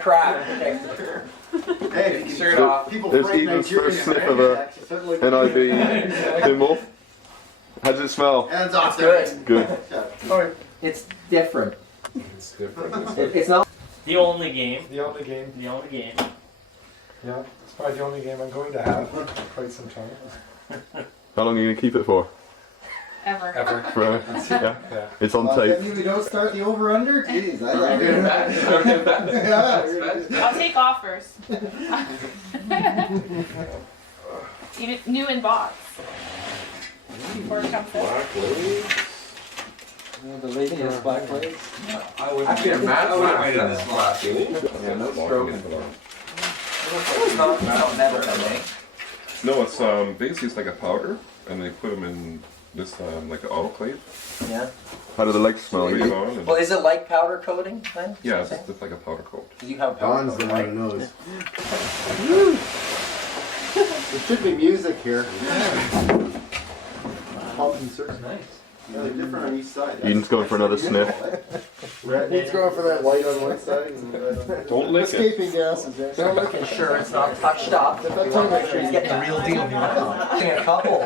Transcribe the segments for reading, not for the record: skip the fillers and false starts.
crack. Hey, shirt off. There's Eden's first sniff of a NIB pinball. How does it smell? Hands off. Good. Good. It's different. It's different. It's not. The only game. The only game. The only game. Yeah, it's probably the only game I'm going to have for quite some time. How long are you going to keep it for? Ever. Forever. Yeah. Yeah. It's on tape. We don't start the over-under? Jeez, I like it. I'll take offers. Even new in box. Before it comes out. The lady has black legs. I would actually imagine this last game. Yeah, no stroking. It's not metal, I think. No, it's basically it's like a powder, and they put them in this like an autoclave. Yeah. How do the legs smell? Put it on, and Well, is it like powder coating then? yeah, it's just like a powder coat. Do you have powder Don's the coating, one right? who knows. There should be music here. Nice. Yeah, they're different on each side. Eden's going for another sniff. He's going for that white on one side and red on the other. Don't lick it. Escaping gases there. They're looking sure it's not touched up. You want to make sure he's getting the real deal. A couple.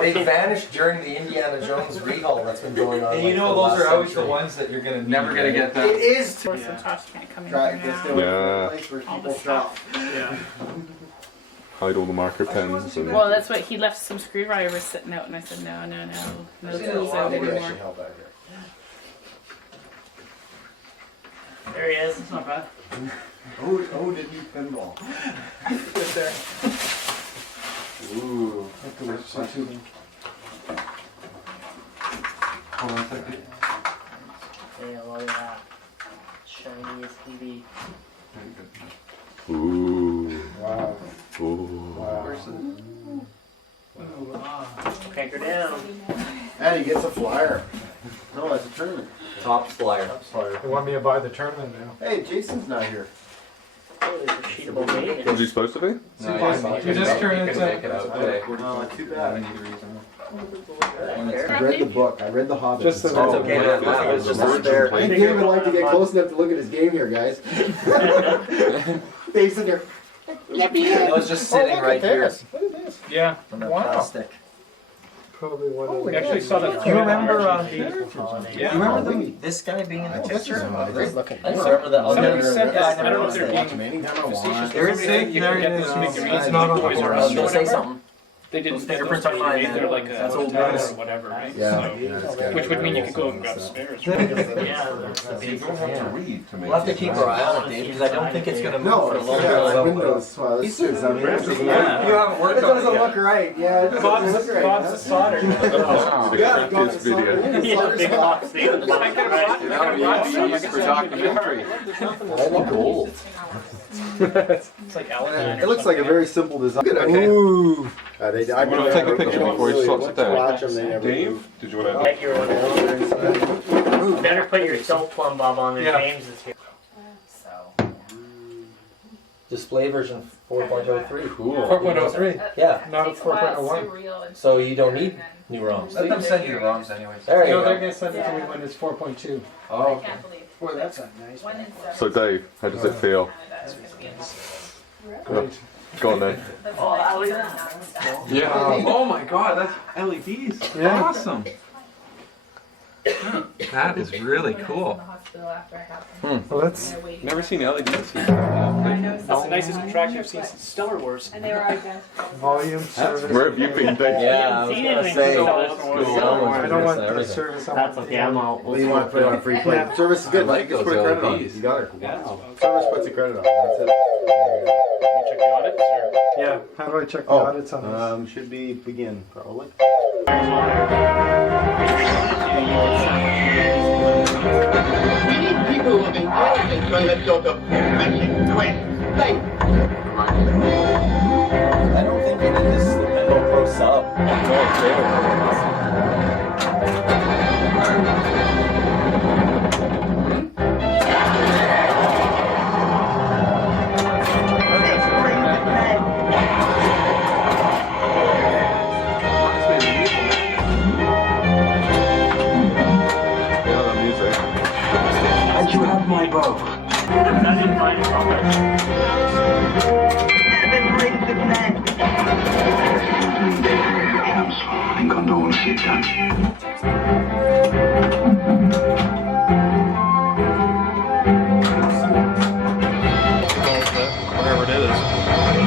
They vanished during the Indiana Jones rehaul that's been going on. And you know those are always the ones that you're gonna never gonna get It that. is. Some Tosh can't come in Try here to stay now. away Yeah. from the place where All the people shop. stuff. Hide all the marker pens. And Well, that's what he left some screwdrivers sitting out, and I said no tools out Maybe I anymore. should help out here. There he is. It's not bad. Oh, did he pinball? Good there. Ooh. Hold on a second. Yeah, look at that. Shiny as can be. ooh, Wow. ooh. Crank her down. And he gets a flyer. No, that's a tournament. Top flyer. They want me to buy the tournament now. Hey, Jason's not here. Oh, there's a sheetable game. Was he supposed to be? No, You just turn you it can to- make it out today. Oh, too bad. There. I read the book. I read The Hobbit. Just the- That's okay. That was just there. I didn't even like to get close enough to look at his game here, guys. Dave's in there. It was just sitting right here What is this? Yeah. on the Wow. plastic. Probably one of Holy the. actually saw that. Do you remember? Yeah. You remember this guy being in the picture? Great looking. I just remember that. Somebody said Yeah, that. I never noticed it. There is there it is. It's not on the I was gonna board. say something. They didn't Those get difference those on mine, made. They're like that's a old $10 news. or whatever, right? Yeah. Which would mean you could go and grab spares. Right? Yeah, that's the You don't have to read to make We'll have to it. keep our eye on it, Dave, because I don't think it's gonna move No, for a it's long yeah, time. Windows. Well, this is, I mean, You haven't worked it on it doesn't yet. look right. Yeah, it doesn't look right. Bob's a solder. The Yeah, crappiest video. Yeah, big box thing on the bottom right. Now we use for documentary. I like gold. It's like Alan. It looks like a very simple design. Ooh. I've I'll take a picture before he slots it down. Watch them, they never move. Dave, did you want to? Like your better put your soap plum bob on there. Yeah. James is here. So. Display version 4.03. Cool. 4.03. Yeah, Not a Takes a while, it's 4.01. so real and so you don't need and new ROMs. Let them send you the ROMs anyways. There you No, they're go. gonna send it to me when it's 4.2. I Oh, can't believe. Boy, that's a nice One in seven. So Dave, how does it feel? Canada is gonna be in- Great. Go on then. That's Oh, all I look do. at yeah. Oh my God, that's LEDs. Yeah. Awesome. That is really In cool. the hospital after I happened. Well, let's. They're waiting. Never seen LEDs here. I know. That's the nicest contraction I've seen since Stellar Wars. And they were identical. Volume service. Where have you been, Dave? Yeah, I was gonna say. I don't want the service. I That's want okay. the- I'm all. Well, you want to put it on free play. Service is good. I like Just those put a credit on. LEDs. You got it. Wow. Service puts a credit on. That's it. You check the audits or? Yeah. How do I check the Oh, audits on this? should be begin probably. We need people who have enjoyed enjoying that sort of magic quest thing. I don't think they did this Pinball Pro sub. No, it's there. Yeah, the music. And you have my bow. I didn't find it. And condolences done. Whatever it is.